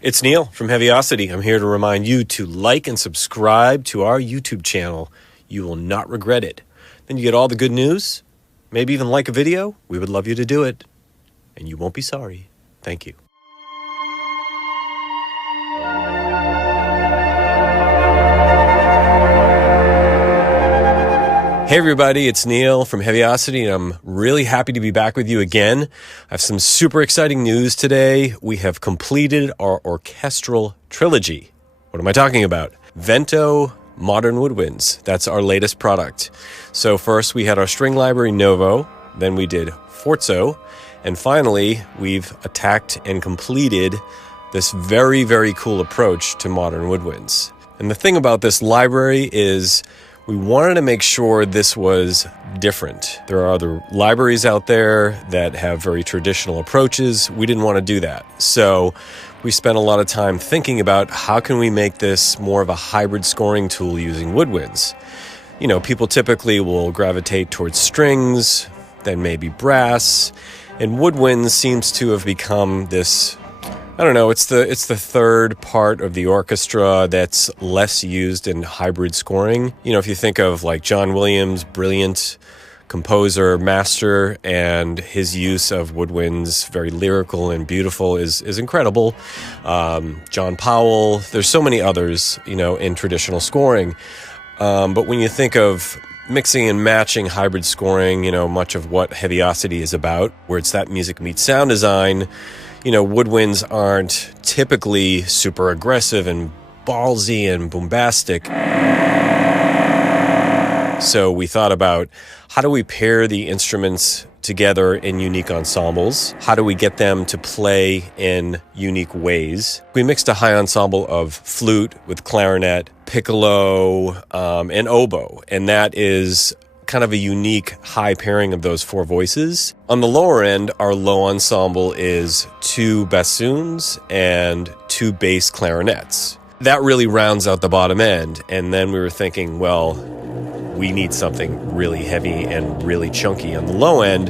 It's Neil from Heavyocity. I'm here to remind you to like and subscribe to our YouTube channel. You will not regret it. Then you get all the good news, maybe even like a video. We would love you to do it, and you won't be sorry. Thank you. Hey everybody, it's Neil from Heavyocity, and I'm really happy to be back with you again. I have some super exciting news today. We have completed our orchestral trilogy. What am I talking about? VENTO Modern Woodwinds. That's our latest product. So first we had our string library Novo, then we did Forzo, and finally we've attacked and completed this very, very cool approach to modern woodwinds. And the thing about this library is we wanted to make sure this was different. There are other libraries out there that have very traditional approaches. We didn't want to do that. So we spent a lot of time thinking about how can we make this more of a hybrid scoring tool using woodwinds. You know, people typically will gravitate towards strings, then maybe brass, and woodwinds seems to have become this, I don't know, it's the third part of the orchestra that's less used in hybrid scoring. You know, if you think of like John Williams, brilliant composer, master, and his use of woodwinds, very lyrical and beautiful, is incredible. John Powell, there's so many others, you know, in traditional scoring. But when you think of mixing and matching hybrid scoring, you know, much of what Heavyocity is about, where it's that music meets sound design, you know, woodwinds aren't typically super aggressive and ballsy and bombastic. So we thought about how do we pair the instruments together in unique ensembles? How do we get them to play in unique ways? We mixed a high ensemble of flute with clarinet, piccolo, and oboe, and that is kind of a unique high pairing of those four voices. On the lower end, our low ensemble is 2 bassoons and 2 bass clarinets. That really rounds out the bottom end. And then we were thinking, well, we need something really heavy and really chunky on the low end,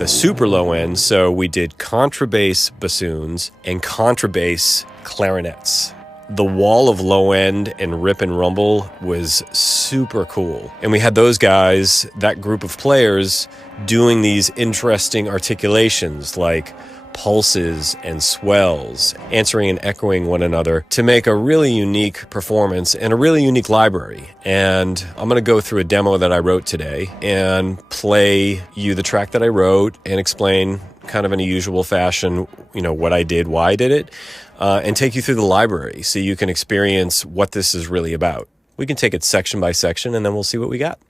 the super low end. So we did contrabass bassoons and contrabass clarinets. The wall of low end and rip and rumble was super cool. And we had those guys, that group of players, doing these interesting articulations like pulses and swells, answering and echoing one another to make a really unique performance and a really unique library. And I'm going to go through a demo that I wrote today and play you the track that I wrote and explain kind of in a usual fashion, you know, what I did, why I did it, and take you through the library so you can experience what this is really about. We can take it section by section and then we'll see what we got.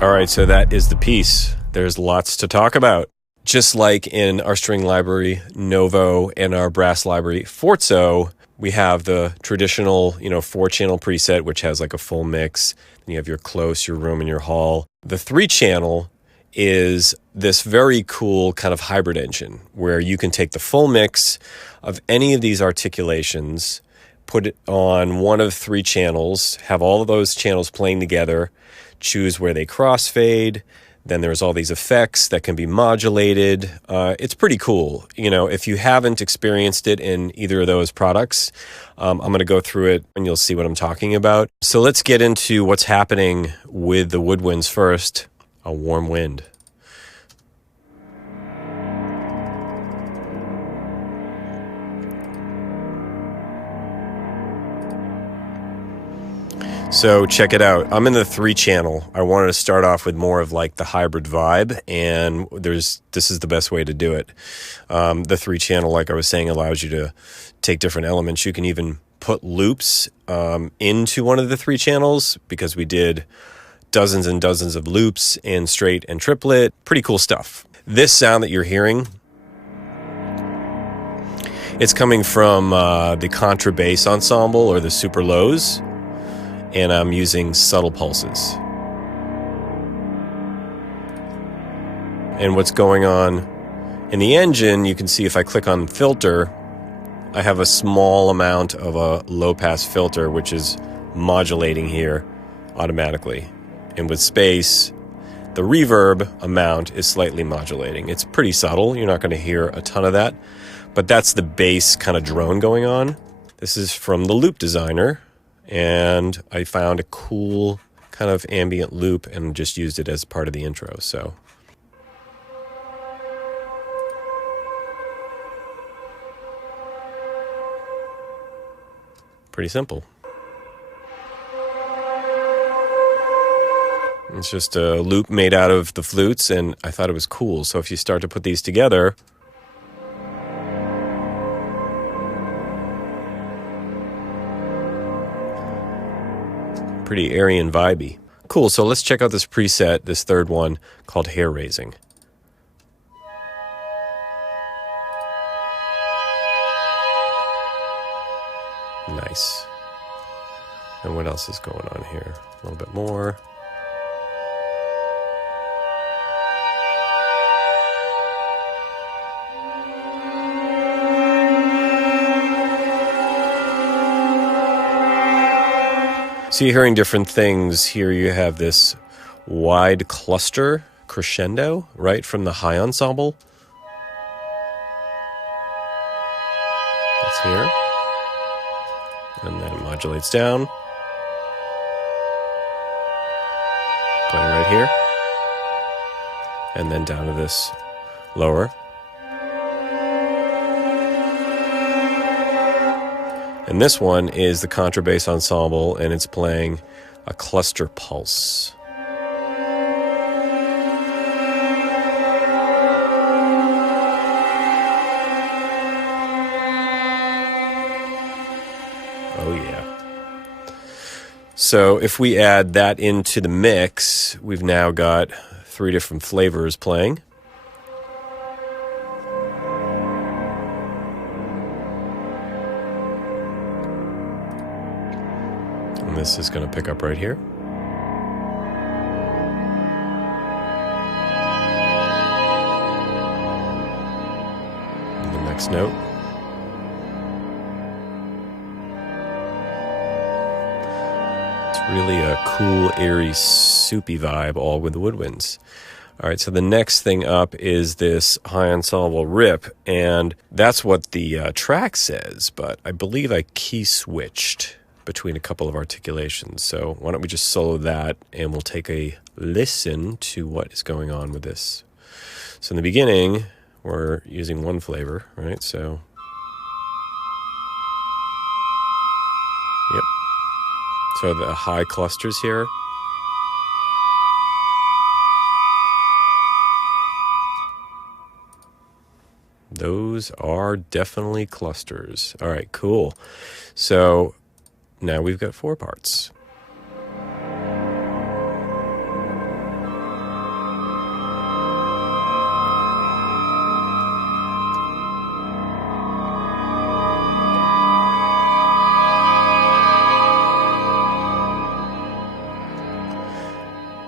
All right, so that is the piece. There's lots to talk about. Just like in our string library, Novo, and our brass library, Forzo, we have the traditional, 4-channel preset, which has like a full mix. Then you have your close, your room, and your hall. The 3-channel is this very cool kind of hybrid engine where you can take the full mix of any of these articulations, put it on one of 3 channels, have all of those channels playing together, choose where they crossfade. Then there's all these effects that can be modulated. It's pretty cool. You know, if you haven't experienced it in either of those products, I'm going to go through it and you'll see what I'm talking about. So let's get into what's happening with the woodwinds first. A warm wind. So check it out. I'm in the 3 channel. I wanted to start off with more of like the hybrid vibe, and this is the best way to do it. The 3 channel, like I was saying, allows you to take different elements. You can even put loops into one of the 3 channels, because we did dozens and dozens of loops in straight and triplet. Pretty cool stuff. This sound that you're hearing, it's coming from the contrabass ensemble or the super lows. And I'm using subtle pulses. And what's going on in the engine, you can see if I click on filter, I have a small amount of a low pass filter, which is modulating here automatically. And with space, the reverb amount is slightly modulating. It's pretty subtle. You're not going to hear a ton of that, but that's the bass kind of drone going on. This is from the Loop Designer. And I found a cool kind of ambient loop and just used it as part of the intro. So pretty simple. It's just a loop made out of the flutes, and I thought it was cool. So if you start to put these together, pretty airy and vibey. Cool, so let's check out this preset, this third one, called Hair Raising. Nice. And what else is going on here? A little bit more. So you're hearing different things. Here you have this wide cluster crescendo, right, from the high ensemble. That's here. And then it modulates down. Playing right here. And then down to this lower. And this one is the contrabass ensemble, and it's playing a cluster pulse. Oh yeah. So if we add that into the mix, we've now got 3 different flavors playing. And this is going to pick up right here. And the next note. It's really a cool, airy, soupy vibe, all with the woodwinds. All right, so the next thing up is this high ensemble rip, and that's what the track says, but I believe I key switched between a couple of articulations. So why don't we just solo that, and we'll take a listen to what is going on with this. So in the beginning, we're using one flavor, right? So, yep. So the high clusters here. Those are definitely clusters. All right, cool. So now we've got 4 parts.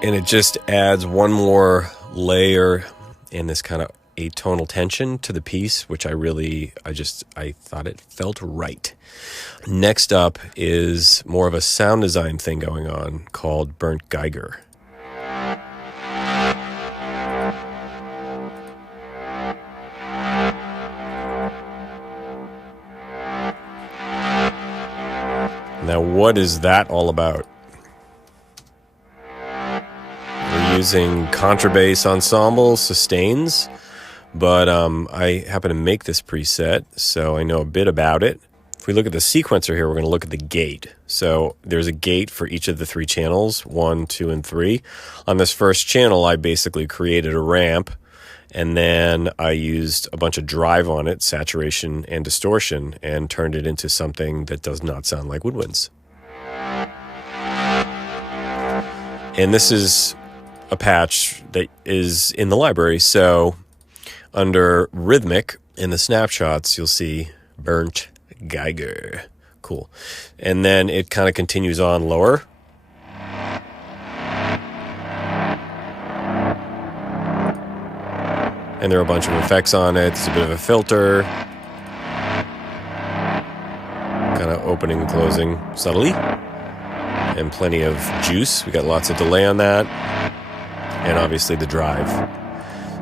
And it just adds one more layer in this kind of a tonal tension to the piece, which I thought it felt right. Next up is more of a sound design thing going on called Burnt Geiger. Now, what is that all about? We're using contrabass ensemble sustains, but I happen to make this preset, so I know a bit about it. If we look at the sequencer here, we're going to look at the gate. So there's a gate for each of the 3 channels, 1, 2, and 3. On this first channel, I basically created a ramp, and then I used a bunch of drive on it, saturation and distortion, and turned it into something that does not sound like woodwinds. And this is a patch that is in the library. So under rhythmic in the snapshots, you'll see Burnt Geiger. Cool. And then it kind of continues on lower. And there are a bunch of effects on it. It's a bit of a filter. Kind of opening and closing subtly. And plenty of juice. We got lots of delay on that. And obviously the drive.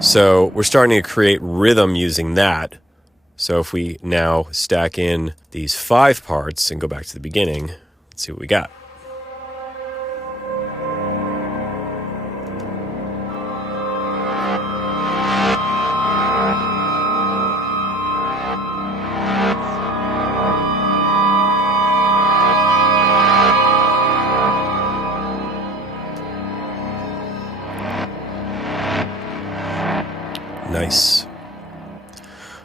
So we're starting to create rhythm using that. So if we now stack in these 5 parts and go back to the beginning, let's see what we got. Nice.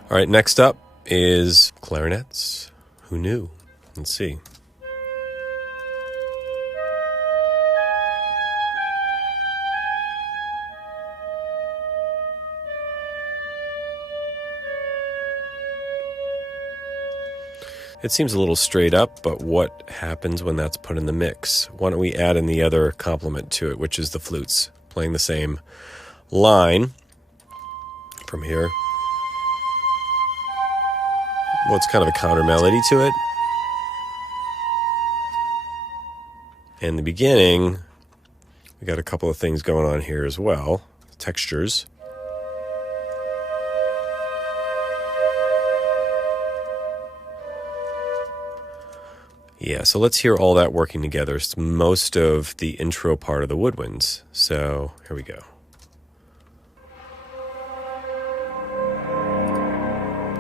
All right, next up is clarinets. Who knew? Let's see. It seems a little straight up, but what happens when that's put in the mix? Why don't we add in the other complement to it, which is the flutes, playing the same line from here. Well, it's kind of a counter melody to it. In the beginning, we got a couple of things going on here as well. Textures. Yeah, so let's hear all that working together. It's most of the intro part of the woodwinds. So here we go.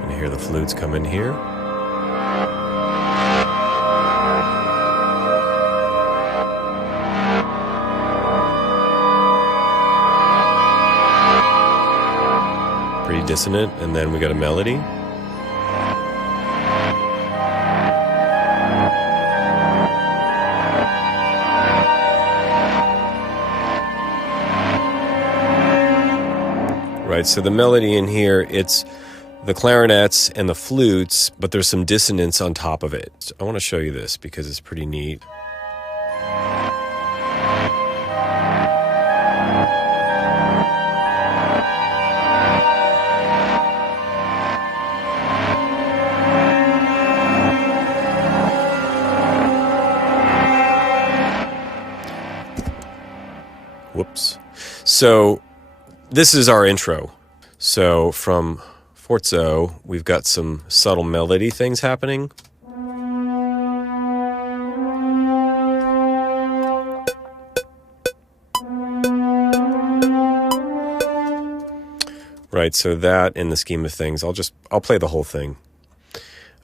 And hear the flutes come in here. Pretty dissonant, and then we got a melody. Right, so the melody in here, it's the clarinets and the flutes, but there's some dissonance on top of it. So I want to show you this because it's pretty neat. Whoops. So this is our intro. So from Forzo, we've got some subtle melody things happening. Right, so that in the scheme of things, I'll play the whole thing.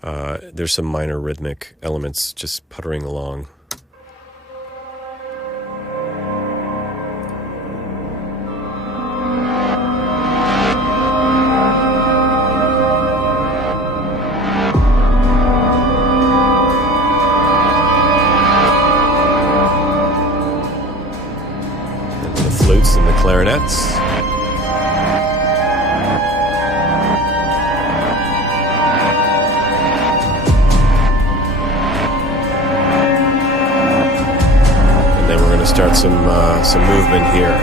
There's some minor rhythmic elements just puttering along. And the clarinets. And then we're going to start some movement here.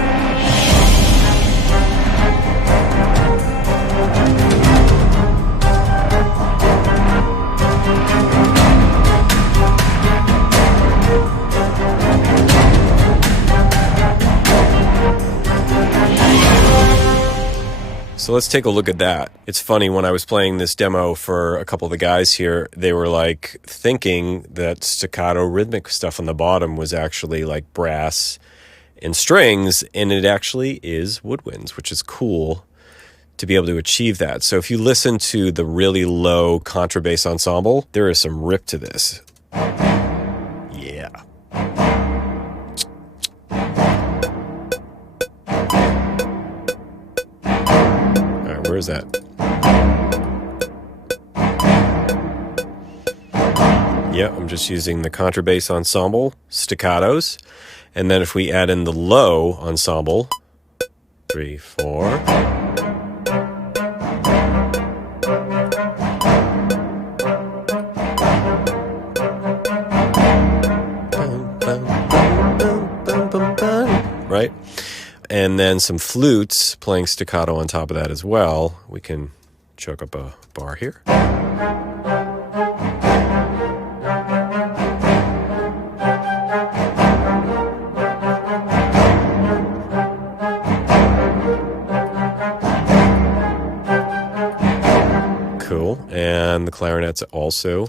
So let's take a look at that. It's funny, when I was playing this demo for a couple of the guys here, they were like thinking that staccato rhythmic stuff on the bottom was actually like brass and strings, and it actually is woodwinds, which is cool to be able to achieve that. So if you listen to the really low contrabass ensemble, there is some rip to this. Yeah. Where is that? Yeah, I'm just using the contrabass ensemble, staccatos. And then if we add in the low ensemble, 3, 4. Right? And then some flutes playing staccato on top of that as well. We can choke up a bar here. Cool. And the clarinets also.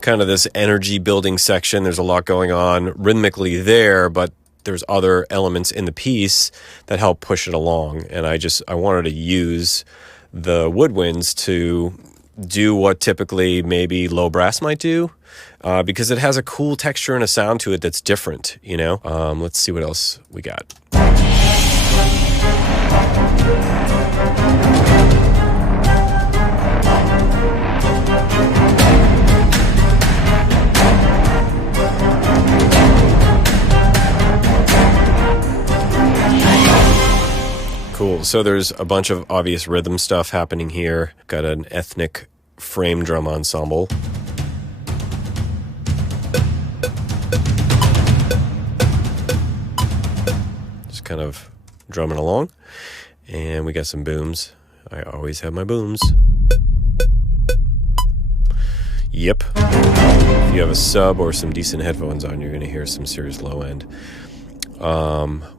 Kind of this energy building section. There's a lot going on rhythmically there, but there's other elements in the piece that help push it along. And I wanted to use the woodwinds to do what typically maybe low brass might do, because it has a cool texture and a sound to it that's different, you know? Let's see what else we got. Cool. So there's a bunch of obvious rhythm stuff happening here. Got an ethnic frame drum ensemble. Just kind of drumming along. And we got some booms. I always have my booms. Yep. If you have a sub or some decent headphones on, you're going to hear some serious low end.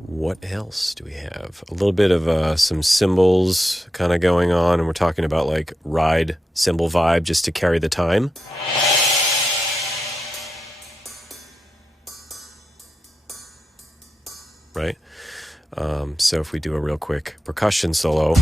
What else do we have? A little bit of some cymbals kind of going on, and we're talking about like ride cymbal vibe just to carry the time. Right? So if we do a real quick percussion solo.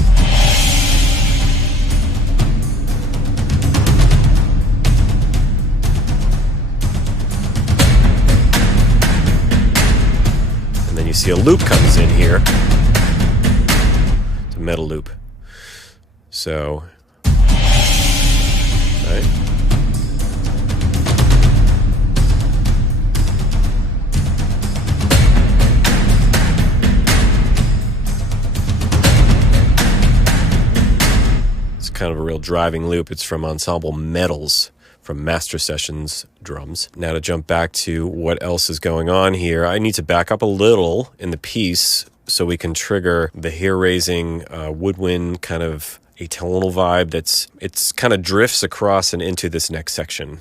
You see a loop comes in here. It's a metal loop. So, right. It's kind of a real driving loop. It's from Ensemble Metals, from Master Sessions drums. Now to jump back to what else is going on here, I need to back up a little in the piece so we can trigger the hair-raising woodwind kind of atonal vibe it's kind of drifts across and into this next section.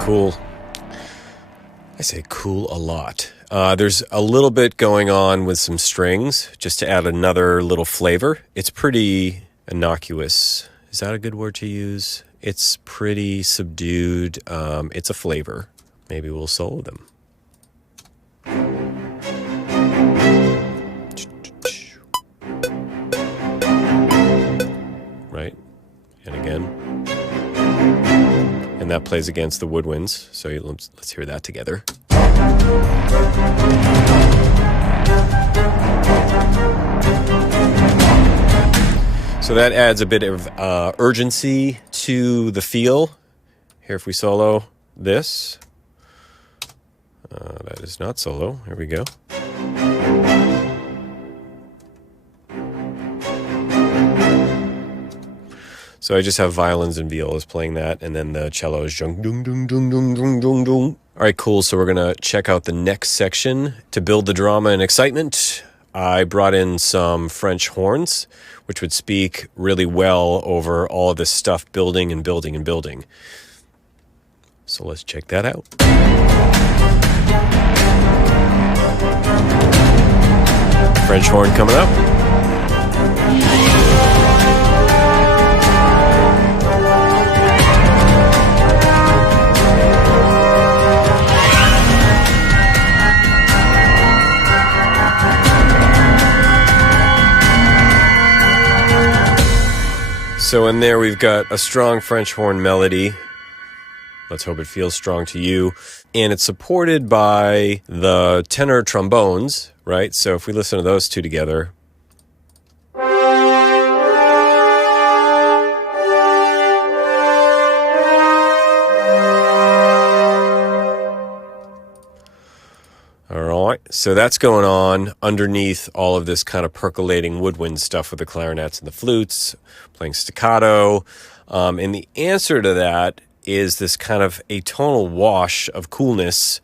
Cool. I say cool a lot. There's a little bit going on with some strings, just to add another little flavor. It's pretty innocuous. Is that a good word to use? It's pretty subdued. It's a flavor. Maybe we'll solo them. Right? And again. And that plays against the woodwinds, so let's hear that together. So that adds a bit of urgency to the feel. Here, if we solo this. That is not solo. Here we go. So I just have violins and violas playing that, and then the cello is dung dung dung dung dung dung dung dung. All right, cool. So we're gonna check out the next section to build the drama and excitement. I brought in some French horns, which would speak really well over all of this stuff building and building and building. So let's check that out. French horn coming up. So in there we've got a strong French horn melody. Let's hope it feels strong to you. And it's supported by the tenor trombones, right? So if we listen to those two together. All right, so that's going on underneath all of this kind of percolating woodwind stuff with the clarinets and the flutes, playing staccato. And the answer to that is this kind of atonal wash of coolness.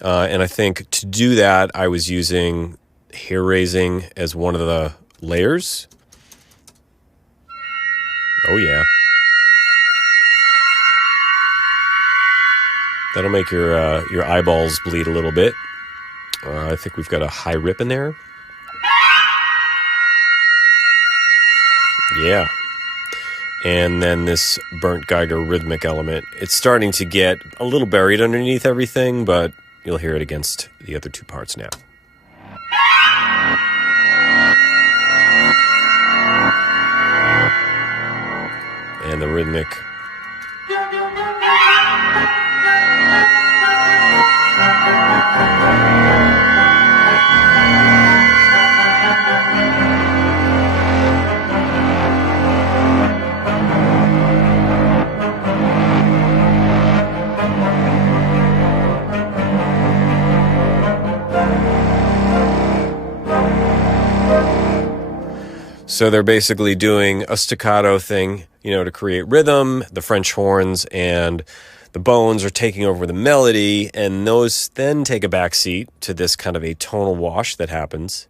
And I think to do that, I was using hair raising as one of the layers. Oh, yeah. That'll make your eyeballs bleed a little bit. I think we've got a high rip in there. Yeah. And then this burnt Geiger rhythmic element. It's starting to get a little buried underneath everything, but you'll hear it against the other two parts now. And the rhythmic. So they're basically doing a staccato thing, to create rhythm. The French horns and the bones are taking over the melody, and those then take a backseat to this kind of a tonal wash that happens.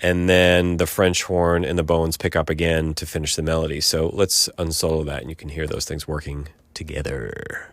And then the French horn and the bones pick up again to finish the melody. So let's unsolo that, and you can hear those things working together.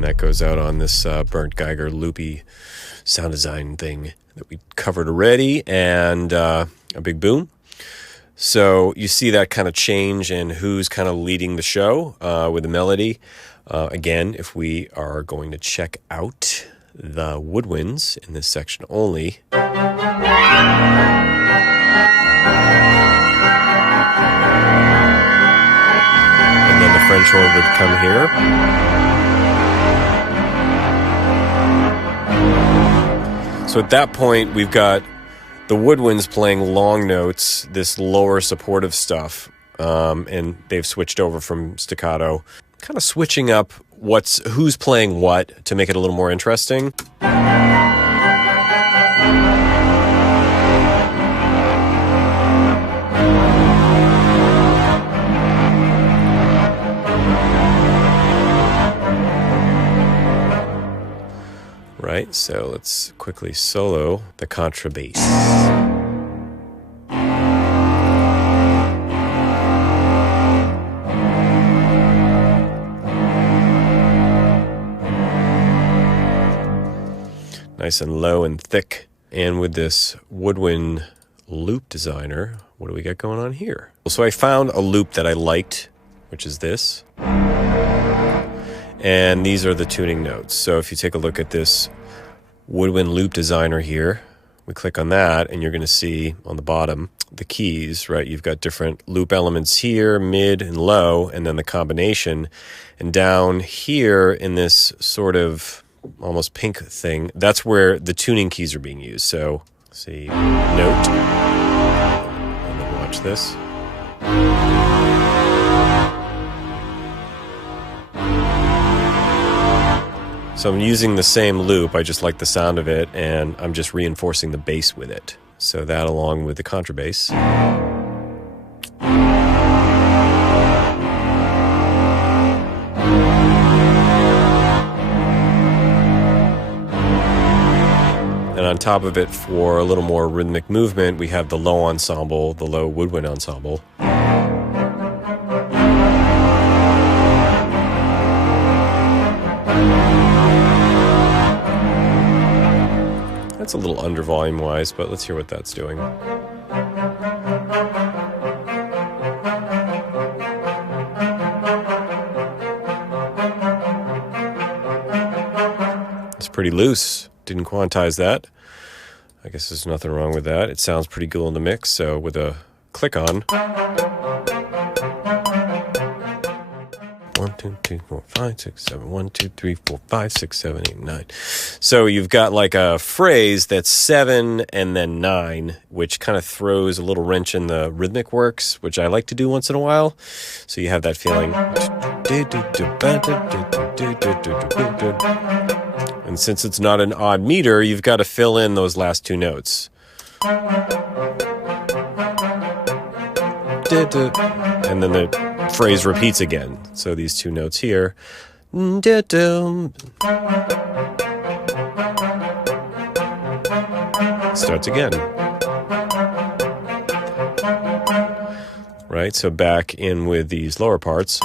That goes out on this burnt Geiger loopy sound design thing that we covered already, and a big boom. So you see that kind of change in who's kind of leading the show with the melody. Again, if we are going to check out the woodwinds in this section only. And then the French horn would come here. So at that point, we've got the woodwinds playing long notes, this lower supportive stuff, and they've switched over from staccato, kind of switching up who's playing what to make it a little more interesting. Right, so let's quickly solo the contrabass. Nice and low and thick. And with this woodwind loop designer, what do we got going on here? So I found a loop that I liked, which is this. And these are the tuning notes. So if you take a look at this Woodwind Loop Designer here, we click on that and you're going to see on the bottom the keys, right? You've got different loop elements here, mid and low, and then the combination. And down here in this sort of almost pink thing, that's where the tuning keys are being used. So see, note, and then watch this. So I'm using the same loop, I just like the sound of it, and I'm just reinforcing the bass with it. So that along with the contrabass. And on top of it, for a little more rhythmic movement, we have the low ensemble, the low woodwind ensemble. That's a little under volume wise, but let's hear what that's doing. It's pretty loose. Didn't quantize that. I guess there's nothing wrong with that. It sounds pretty cool in the mix. So with a click on. 1, 2, 3, 4, 5, 6, 7. 1, 2, 3, 4, 5, 6, 7, 8, 9. So you've got like a phrase that's 7 and then 9, which kind of throws a little wrench in the rhythmic works, which I like to do once in a while. So you have that feeling. And since it's not an odd meter, you've got to fill in those last two notes. And then the phrase repeats again. So these two notes here. Starts again. Right, so back in with these lower parts.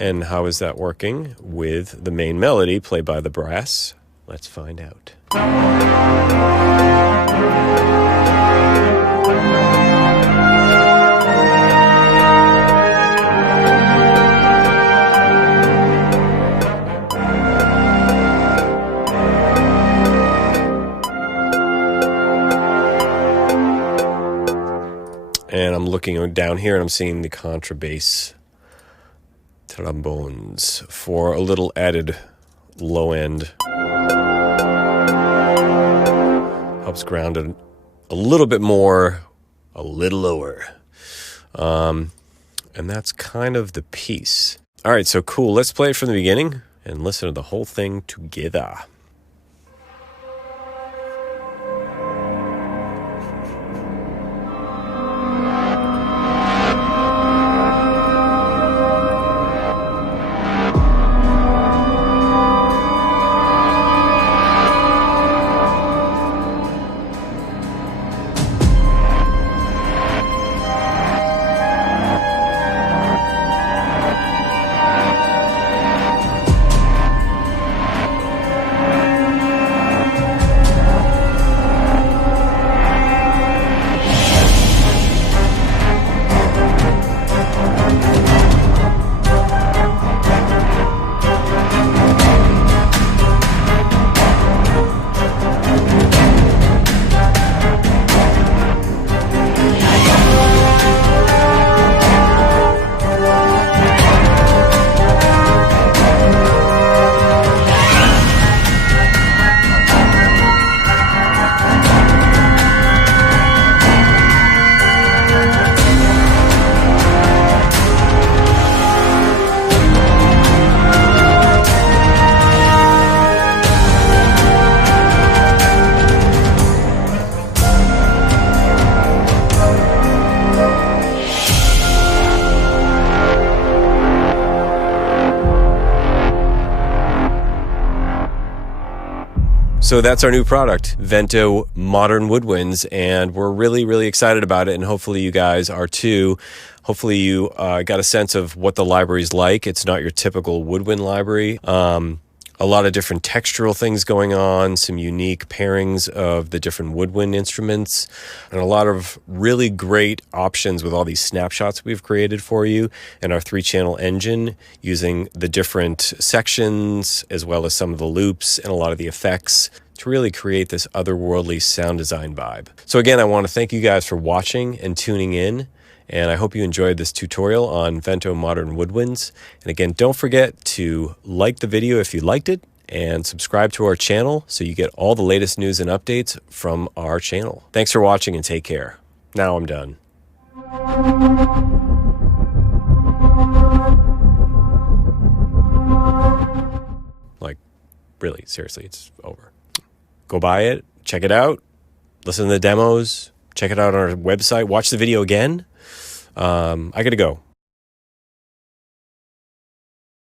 And how is that working with the main melody played by the brass? Let's find out. And I'm looking down here and I'm seeing the contrabass trombones for a little added low end. Helps ground it a little bit more, a little lower. And that's kind of the piece. All right, so cool. Let's play it from the beginning and listen to the whole thing together. So that's our new product, VENTO Modern Woodwinds, and we're really, really excited about it, and hopefully you guys are too. Hopefully you got a sense of what the library's like. It's not your typical woodwind library. A lot of different textural things going on, some unique pairings of the different woodwind instruments, and a lot of really great options with all these snapshots we've created for you and our 3-channel engine, using the different sections as well as some of the loops and a lot of the effects to really create this otherworldly sound design vibe. So again, I want to thank you guys for watching and tuning in. And I hope you enjoyed this tutorial on VENTO Modern Woodwinds. And again, don't forget to like the video if you liked it and subscribe to our channel so you get all the latest news and updates from our channel. Thanks for watching and take care. Now I'm done. Like, really, seriously, it's over. Go buy it, check it out, listen to the demos, check it out on our website, watch the video again. I gotta go.